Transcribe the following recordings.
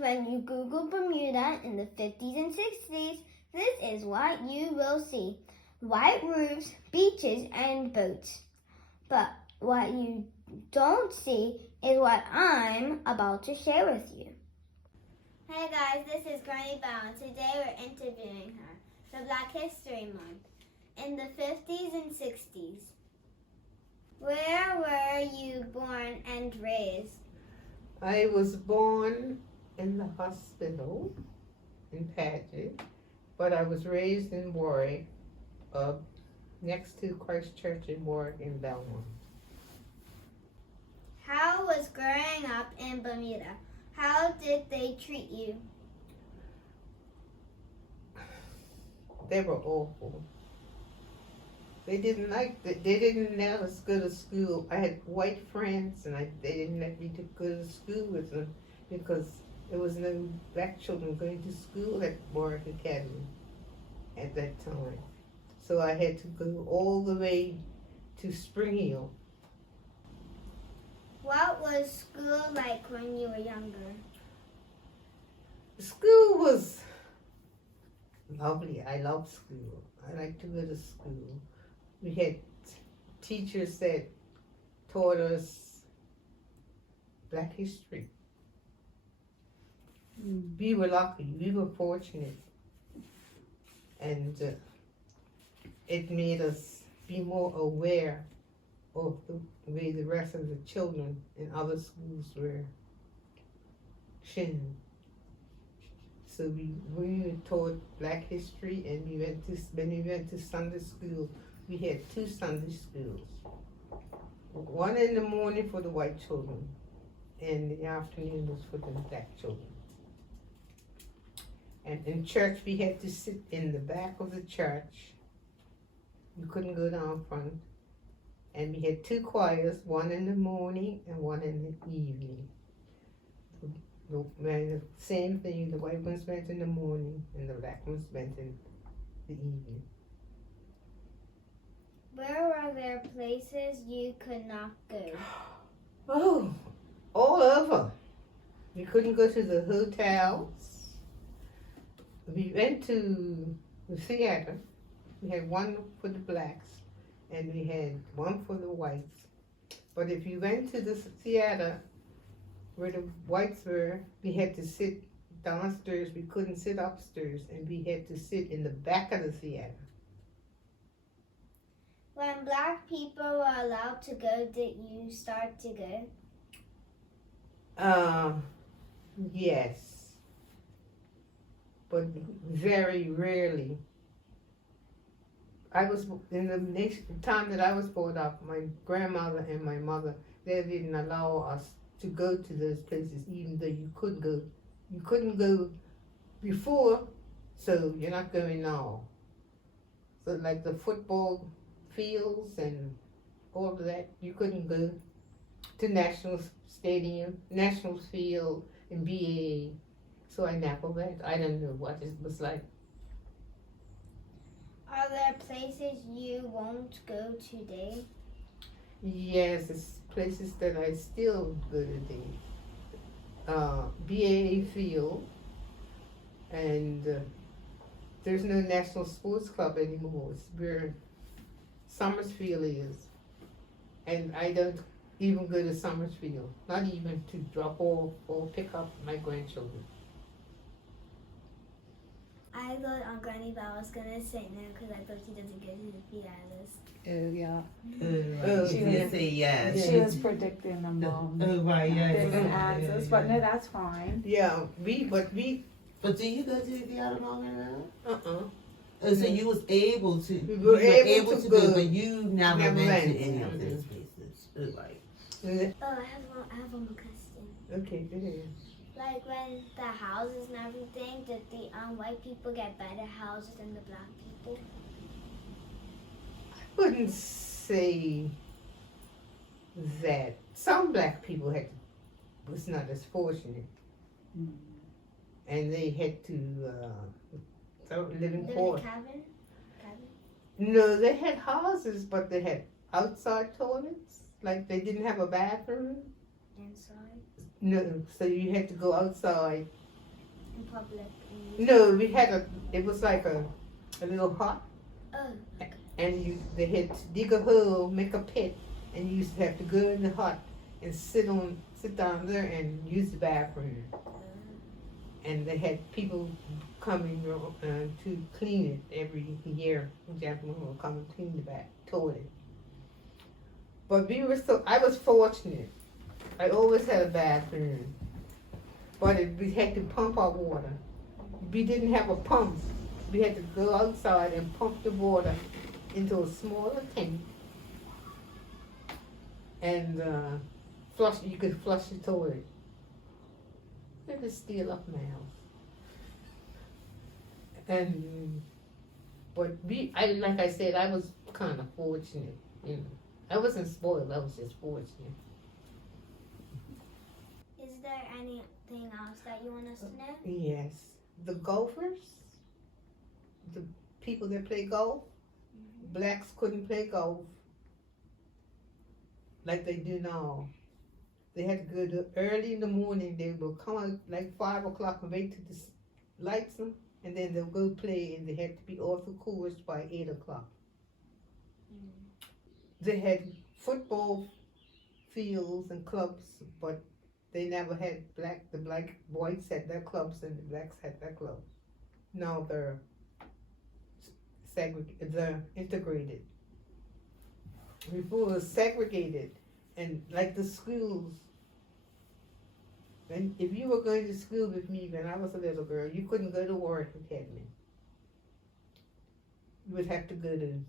When you Google Bermuda in the 50s and 60s, this is what you will see. White roofs, beaches, and boats. But what you don't see is what I'm about to share with you. Hey guys, this is Granny Bell, and today we're interviewing her for Black History Month in the 50s and 60s. Where were you born and raised? I was born in the hospital in Paget, but I was raised in Warwick, next to Christ Church in Warwick in Belmont. How was growing up in Bermuda? How did they treat you? They were awful. They didn't let us go to school. I had white friends, and they didn't let me to go to school with them because there was no black children going to school at Warwick Academy at that time. So I had to go all the way to Spring Hill. What was school like when you were younger? School was lovely. I loved school. I liked to go to school. We had teachers that taught us Black history. We were lucky. We were fortunate. And it made us be more aware of the way the rest of the children in other schools were shunned. So we were taught Black history, and when we went to Sunday school, we had 2 Sunday schools. One in the morning for the white children, and the afternoon was for the black children. And in church, we had to sit in the back of the church. You couldn't go down front. And we had 2 choirs, one in the morning and one in the evening. The same thing, the white ones went in the morning and the black ones went in the evening. Where were there places you could not go? Oh, all over. We couldn't go to the hotels. We went to the theater. We had one for the blacks and we had one for the whites. But if you went to the theater where the whites were, we had to sit downstairs. We couldn't sit upstairs, and we had to sit in the back of the theater. When black people were allowed to go, did you start to go? Yes. But very rarely. I was, in the time that I was brought up, my grandmother and my mother, they didn't allow us to go to those places, even though you could go. You couldn't go before, so you're not going now. So like the football fields and all of that, you couldn't go to National Stadium, National Field, and BAA. So I never went. I don't know what it was like. Are there places you won't go today? Yes, it's places that I still go today. BAA Field, and there's no National Sports Club anymore. It's where Summersfield is. And I don't even go to Summersfield, not even to drop off or pick up my grandchildren. I thought Aunt Granny Bell was gonna say no because I thought she doesn't go to the theaters. Oh yeah. Oh, She yeah. did say yes. She was predicting a mom. Oh right, yeah. Different yeah, answers, yeah, but yeah. no, that's fine. Yeah, But do you go to the theater longer now? uh-uh. So you was able to. We were able to go, but you never never went went. to any of those places. Oh, right. Oh, I have one more question. Okay, go ahead. Like when the houses and everything, did the white people get better houses than the black people? I wouldn't say that. Some black people was not as fortunate, and they had to live in Live poor. in a cabin? No, they had houses, but they had outside toilets. Like they didn't have a bathroom. Inside? No, so you had to go outside in public? No, we had it was like a little hut, Oh. and they had to dig a hole, make a pit, and you used to have to go in the hut and sit down there and use the bathroom. And they had people coming to clean it every year. Gentlemen would come and clean the toilet. But I was fortunate. I always had a bathroom. But we had to pump our water. We didn't have a pump. We had to go outside and pump the water into a smaller tank. And you could flush the toilet. They just steal up my house. And but like I said, I was kind of fortunate, you know. I wasn't spoiled, I was just fortunate. Is there anything else that you want us to know? Yes. The golfers, the people that play golf, blacks couldn't play golf like they do now. They had to go early in the morning. They will come out like 5 o'clock and wait till the lights them, and then they'll go play, and they had to be off the course by 8 o'clock. They had football fields and clubs, but they never had the whites had their clubs and the blacks had their clubs. Now they're integrated. Before it was segregated, and like the schools. And if you were going to school with me when I was a little girl, you couldn't go to Warwick Academy. You would have to go to,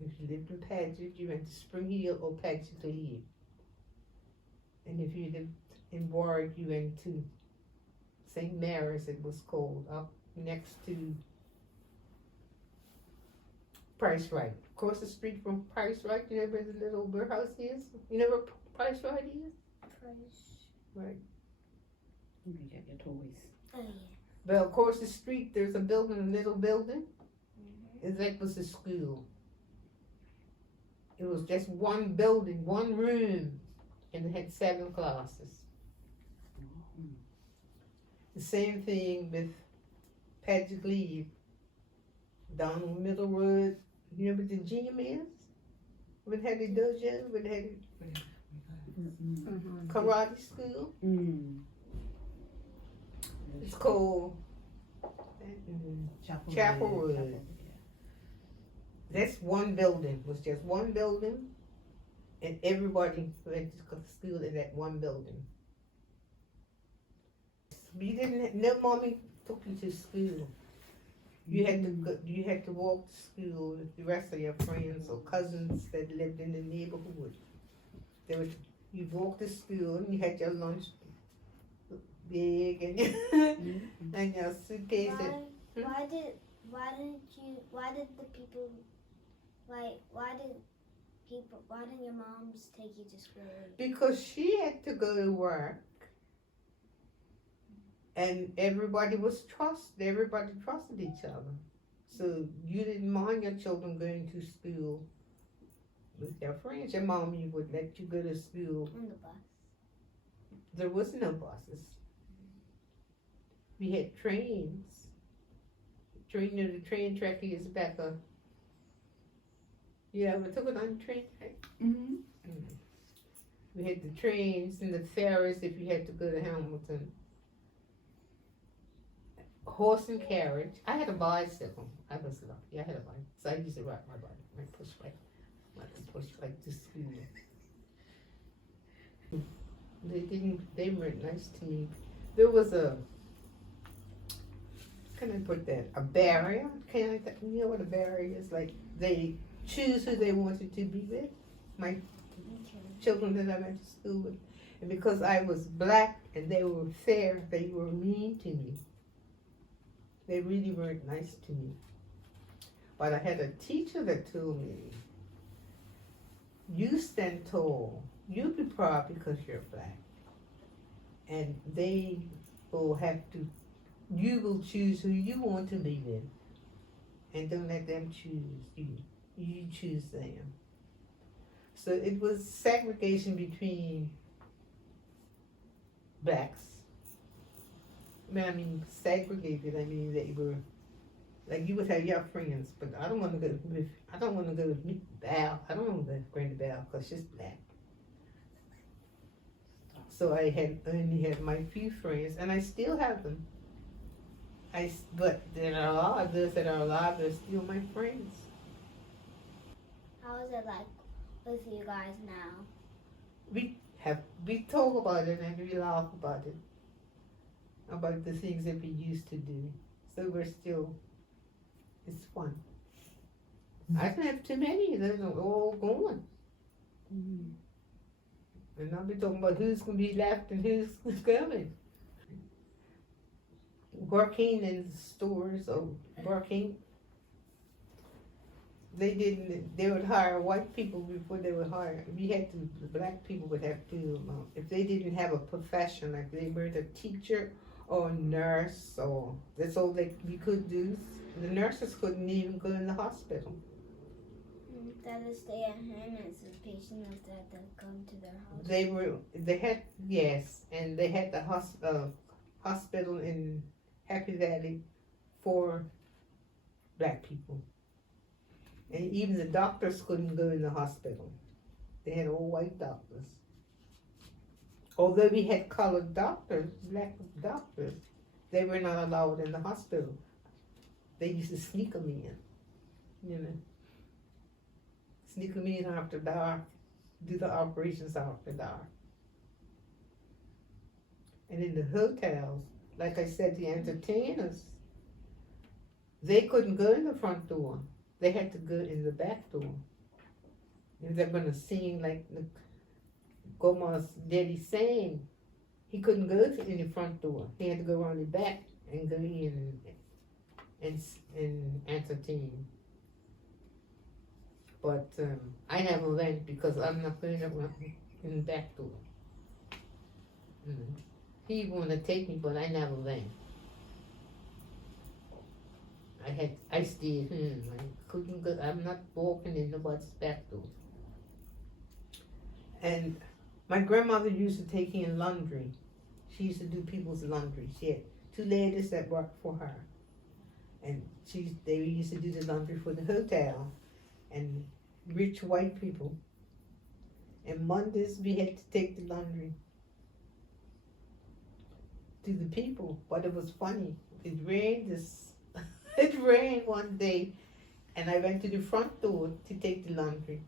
if you lived in Paget, you went to Spring Hill or Paget Glebe. And if you lived in Warwick, you went to St. Mary's, it was called, up next to Price Right. Across the street from Price Right, you know where the little warehouse is? You know where Price Right is? Price. Right. You can get your toys. Oh yeah. Well, across the street, there's a building, a little building. And that was the school. It was just one building, one room, and it had 7 classes. The same thing with Paget Glebe, down on Middle Road. You know what the gym is? When had the dojo, when had karate school. It's called Chapel Road. That's one building. It was just one building, and everybody went to school in that one building. No mommy took you to school. You had to go, you had to walk to school with the rest of your friends or cousins that lived in the neighborhood. You walked to school and you had your lunch bag and and your suitcase. Why did your moms take you to school? Because she had to go to work. And everybody trusted each other. So you didn't mind your children going to school with their friends. Your mommy would let you go to school. On the bus. There was no buses. We had trains. The train track is back up. You ever took it on the train track? Mm-hmm. We had the trains and the ferries if you had to go to Hamilton. Horse and carriage. I had a bicycle. I was lucky. I had a bike. So I used to ride my bike. My push bike. To school. They weren't nice to me. There was a barrier? You know what a barrier is? Like they choose who they wanted to be with. My children that I went to school with. And because I was black and they were fair, they were mean to me. They really weren't nice to me. But I had a teacher that told me, you stand tall. You be proud because you're black. And you will choose who you want to be with. And don't let them choose you. You choose them. So it was segregation between blacks. I mean, segregated. I mean, they were like you would have your friends, but I don't want to go with. I don't want to go with Val. I don't want to go with Granny Val because she's black. So I had only had my few friends, and I still have them. But there are a lot of those that are alive. They're still my friends. How is it like with you guys now? We talk about it and we laugh about it, about the things that we used to do. So we're still. It's fun. I don't have too many. They're all gone. And I'll be talking about who's going to be left and who's coming. Working in stores or working, they would hire white people before they would hire. The black people would have to, if they didn't have a profession, like they were the teacher or nurse, or that's all we could do. The nurses couldn't even go in the hospital. That is stay at home as the patients that come to their house. And they had the hospital in Happy Valley for black people. And even the doctors couldn't go in the hospital. They had all white doctors. Although we had colored doctors, black doctors, they were not allowed in the hospital. They used to sneak them in, Sneak them in after dark, do the operations after dark. And in the hotels, like I said, the entertainers, they couldn't go in the front door. They had to go in the back door. If they're going to sing like Goma's daddy sang, he couldn't go in the front door. He had to go around the back and go in and entertain. But I never went because I'm not going in the back door. He wanted to take me, but I never went. I stayed home. I couldn't go. I'm not walking in nobody's back door. And my grandmother used to take in laundry. She used to do people's laundry. She had 2 ladies that worked for her. And they used to do the laundry for the hotel and rich white people. And Mondays we had to take the laundry to the people. But it was funny. It rained it rained one day, and I went to the front door to take the laundry.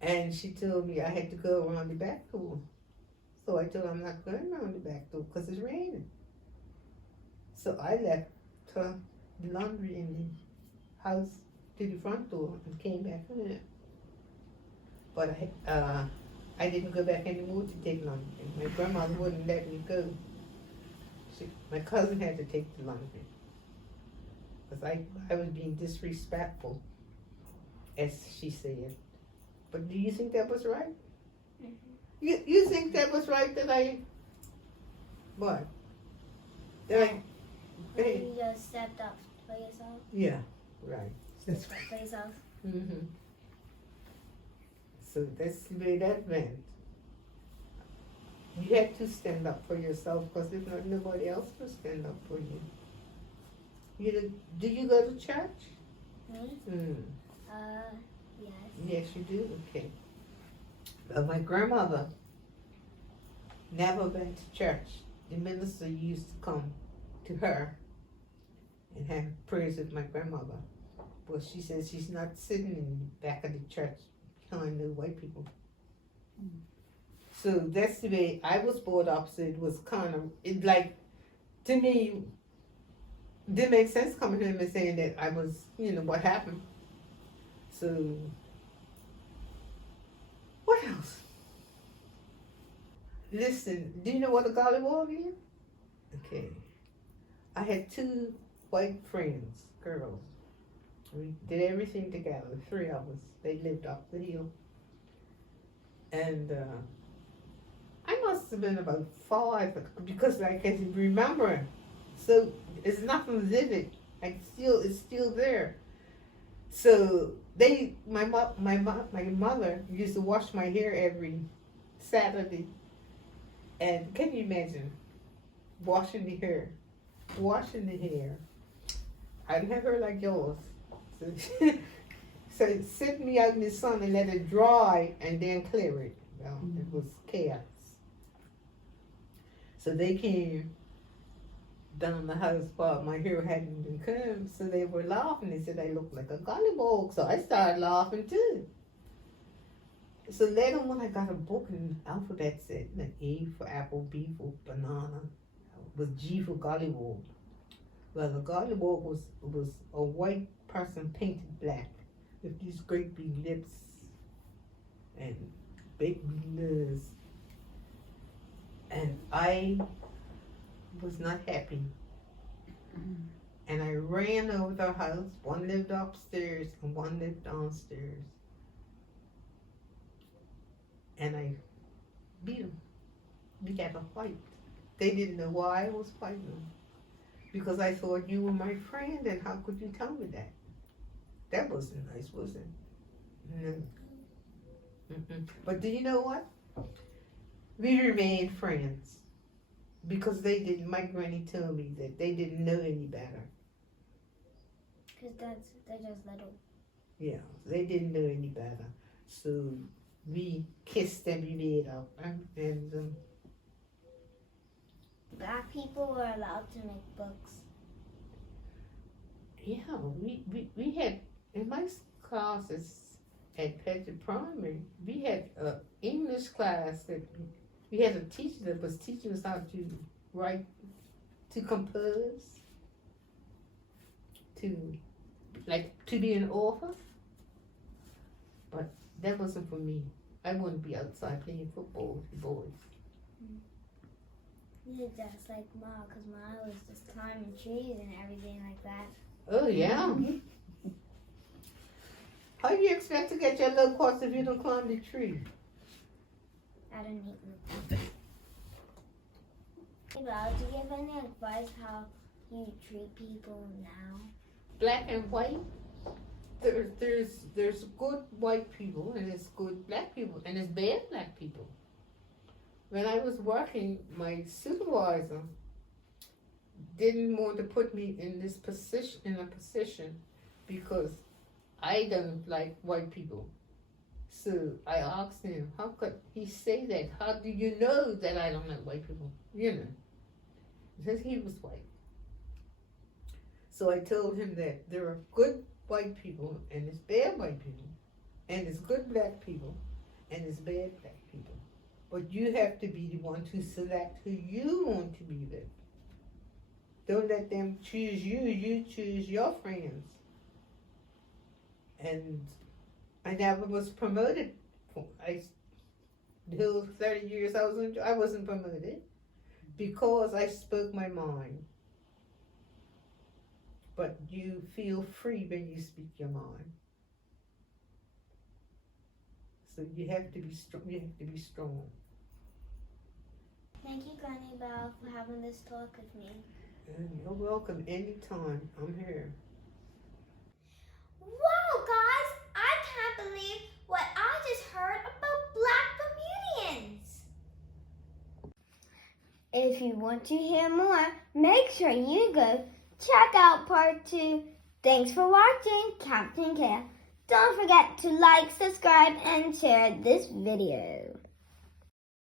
And she told me I had to go around the back door. So I told her I'm not going around the back door because it's raining. So I left the laundry in the house to the front door and came back in. But I didn't go back anymore to take laundry. My grandmother wouldn't let me go. My cousin had to take the laundry because I was being disrespectful, as she said. But do you think that was right? Mm-hmm. You think that was right that I what? That You just stepped up for yourself? Yeah, right. Stepped up for yourself? Mm-hmm. So that's the way that went. You had to stand up for yourself because if not, nobody else will stand up for you. Do you go to church? Me? Yes. Yes, you do? Okay. But my grandmother never went to church. The minister used to come to her and have prayers with my grandmother. But she says she's not sitting in the back of the church behind the white people. So that's the way I was brought up. So it was kind of, to me, it didn't make sense coming to him and saying that I was, what happened. So, what else? Listen, do you know what a Golliwog is? Okay. I had 2 white friends, girls. We did everything together, 3 of us. They lived up the hill. And I must have been about 5 because I can remember. So it's nothing vivid. It's still there. So my mother used to wash my hair every Saturday. And can you imagine? washing the hair. Washing the hair. I didn't have hair like yours. So, so sit me out in the sun and let it dry and then clear it. Well, it was chaos. So they came down the house while my hair hadn't been combed, so they were laughing. They said I looked like a Golliwog, so I started laughing too. So later when I got a book and alphabet said like A for apple, B for banana, was G for Golliwog. Well, the Golliwog was a white person painted black with these great big lips and big nose. And I was not happy. And I ran over the house. One lived upstairs and one lived downstairs. And I beat them. We got a fight. They didn't know why I was fighting them. Because I thought you were my friend, and how could you tell me that? That wasn't nice, was it? No. Mm-mm. But do you know what? We remained friends. Because they didn't, my granny told me that they didn't know any better. Because they're just little. Yeah, they didn't know any better. So we kissed and we made up. And Black people were allowed to make books. yeah, we had, in my classes at Petty Primary, we had an English class that we had a teacher that was teaching us how to write, to compose, to be an author. But that wasn't for me. I wouldn't be outside playing football with the boys. Yeah, just like Ma, because Ma was just climbing trees and everything like that. Oh, yeah. How do you expect to get your little course if you don't climb the tree? I don't need no. Well, do you have any advice how you treat people now? Black and white? There's good white people and there's good black people and there's bad black people. When I was working, my supervisor didn't want to put me in a position because I don't like white people. So I asked him, how could he say that? How do you know that I don't like white people? You know, because he was white. So I told him that there are good white people and there's bad white people, and there's good black people and there's bad black people. But you have to be the one to select who you want to be with. Don't let them choose you. You choose your friends. And I never was promoted. The whole 30 years I wasn't promoted because I spoke my mind. But you feel free when you speak your mind. So you have to be strong. You have to be strong. Thank you, Granny Bell, for having this talk with me. And you're welcome anytime. I'm here. Wow, guys! I can't believe what I just heard about Black Bermudians. If you want to hear more, make sure you go check out part 2. Thanks for watching, Captain Care. Don't forget to like, subscribe, and share this video.